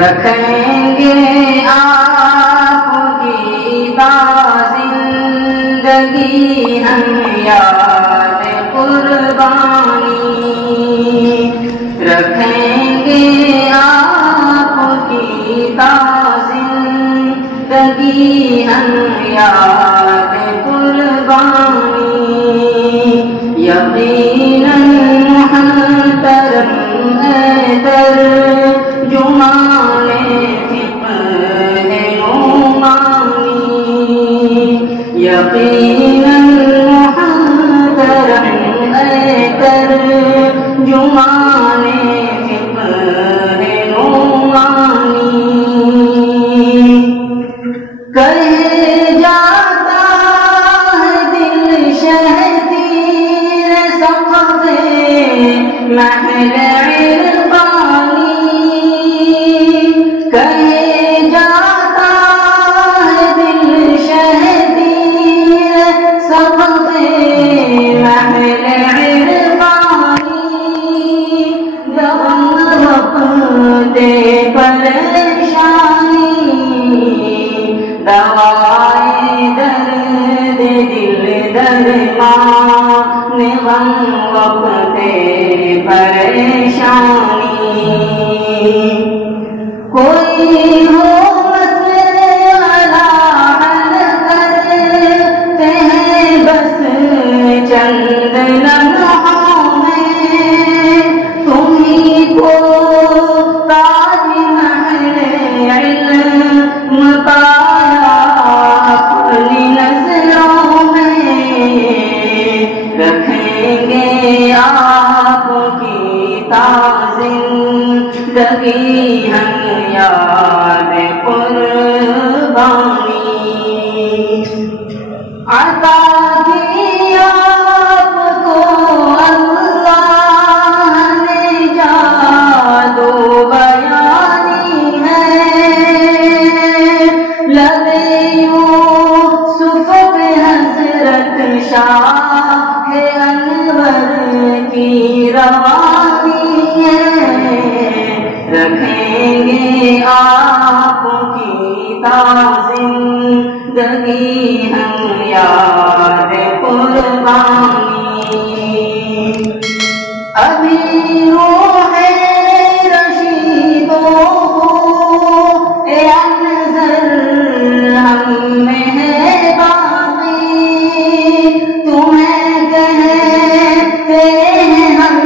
رکھیں گے آپ کی زندگی ہم یاد قربانی، رکھیں گے آپ کی زندگی ہم یاد قربانی، یقیناً محترم ترجمان فقہ نعمانی، یقیناً محترم ترجمان فقہ نعمانی، کہے جاتا ہے دل شہدیر سقف محل عرفانی، کہے جاتا ہے دل شہدیر سقف محل عرفانی، دغم وقت پریشانی، دوائے درد دل درمان غم وقت پریشانی، کوئی ہو مسئلہ حل کرتے ہیں بس چند لمحوں میں، تمہیں کو تاج محل علم پایا اپنی نظروں میں، رکھیں گے آپ کی زندگی ہم یاد قربانی، عطا کی آپ کو اللہ نے جادو بیانی ہے، لبِ یوسف پہ حضرت شاہ انور کی روانی ہے، رکھیں گے آپ کی زندگی ہم یاد قربانی، ابھی روح رشید و نظر ہم میں ہے باقی، تمہیں کہتے ہیں ہم،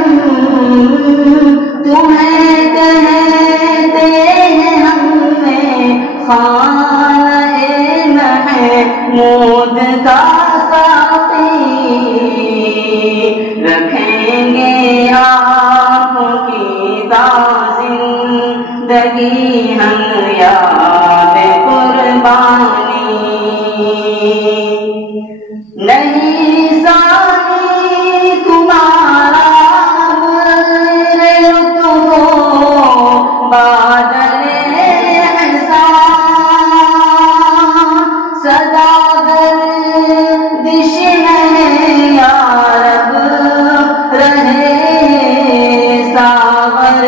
تمہیں کہتے ہیں ہم خانہ محمود کا ساقی، رکھیں گے آپ کی زندگی ہم یاد قربانی، نہیں ثانی تمہارا لطف بادل احسان، صدا گردش میں یا رب رہے ساغر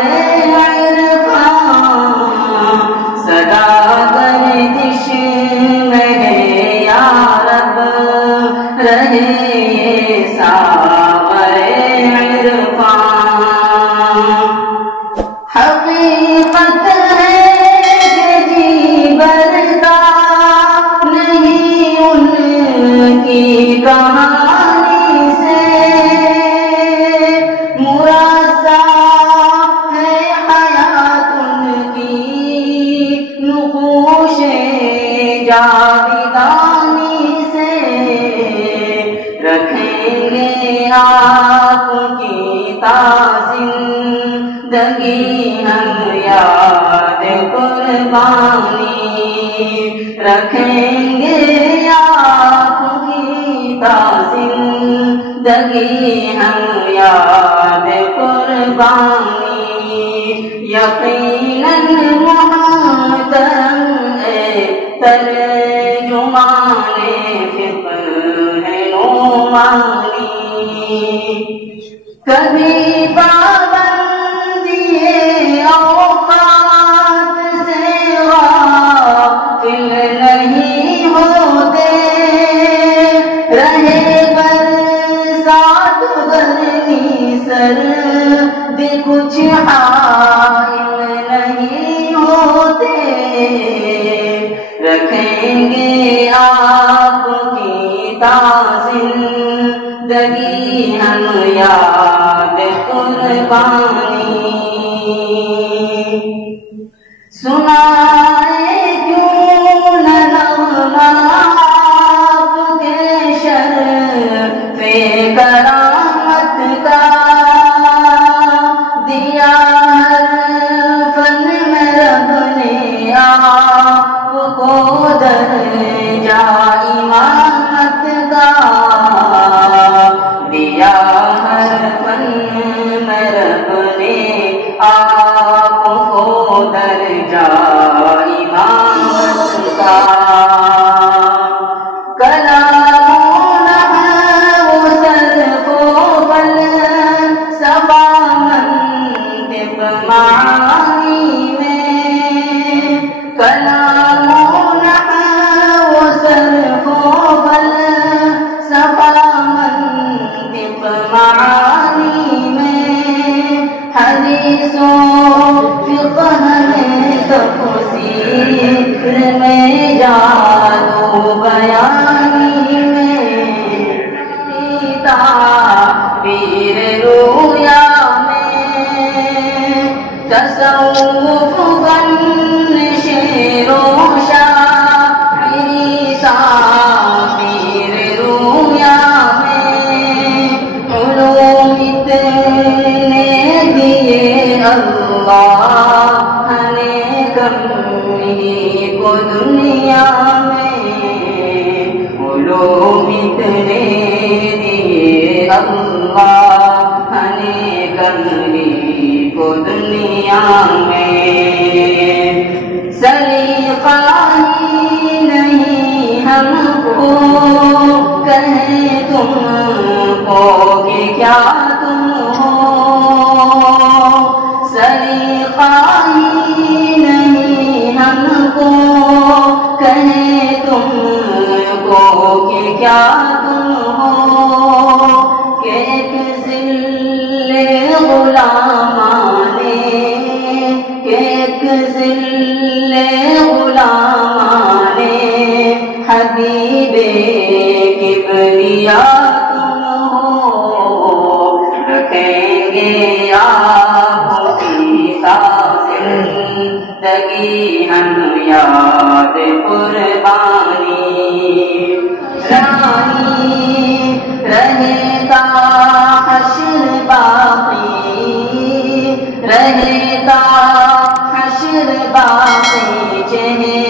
عرفان، صدا گردش میں یا رب رہے ساغر عرفان، حقیقت ہے کہ جی برتا نہیں ان کی کہانی سے، مراسا ہے حیات ان کی نقوش جاویدانی سے، رکھیں گے آپ کی زندگی ہم یاد قربانی، رکھیں گے آپ کی زندگی ہم یاد قربانی، یقیناً محترم ترجمان فقہ نعمانی، کبھی پابندی اوقات درد کچھ حائل نہیں ہوتے، رکھیں گے آپ کی زندگی ہم یاد قربانی، سنائے کیوں نہ نغمہ آپ کے شرف کرامت کا، دیا ہر فن میں رب نے آپ کو درجہ امامت کا، دیا ہر فن میں رب نے آپ کو درجہ امامت کا، کلام نحو صرف و فلسفہ منطق معانی میں، کلام نحو صرف و فلسفہ منطق معانی میں، حدیث و فقہ میں تفسیر میں جادو بیانی میں، تعبیر رویا میں، تصوف فن شعر و شاعری، تعبیر رویا میں، علوم اتنے دیے اللہ نے کمی کو دنیا میں، علوم اتنے دیے اللہ نے کمی کو دنیا میں، سلیقہ ہی نہیں ہم کو کہیں تم کو کہ کیا تم ہو، سلیقہ ہی نہیں ہم کو کہیں تم کو کہ کیا تم ہو، کہ ایک ذل غلامانے، کہ ایک ذل غلامانے حبیب کبریا تم ہو، رکھیں گے آپ کی زندگی ہم یاد قربانی، رانی رہے گا حشر باقی، رہے گا حشر باقی، چہرے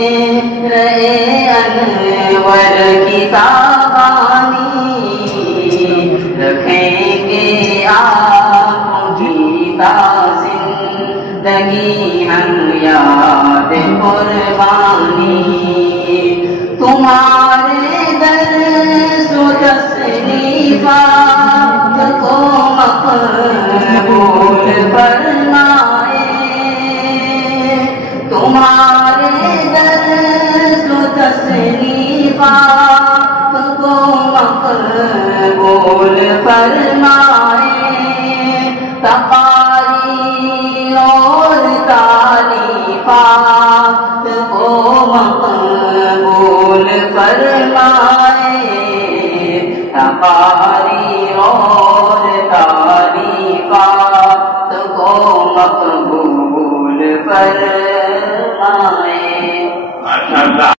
انور کی تابانی، رکھیں گے آپ کی زندگی ہم یاد قربانی، تمہارے درس و تصنیفات کو مقبول فرمائے، تمہارے درس و تصنیفات کو مقبول فرمائے، تقاریر اور تعلیفات کو مقبول فرمائے، تقاریر اور تعلیفات کو مقبول فرمائے۔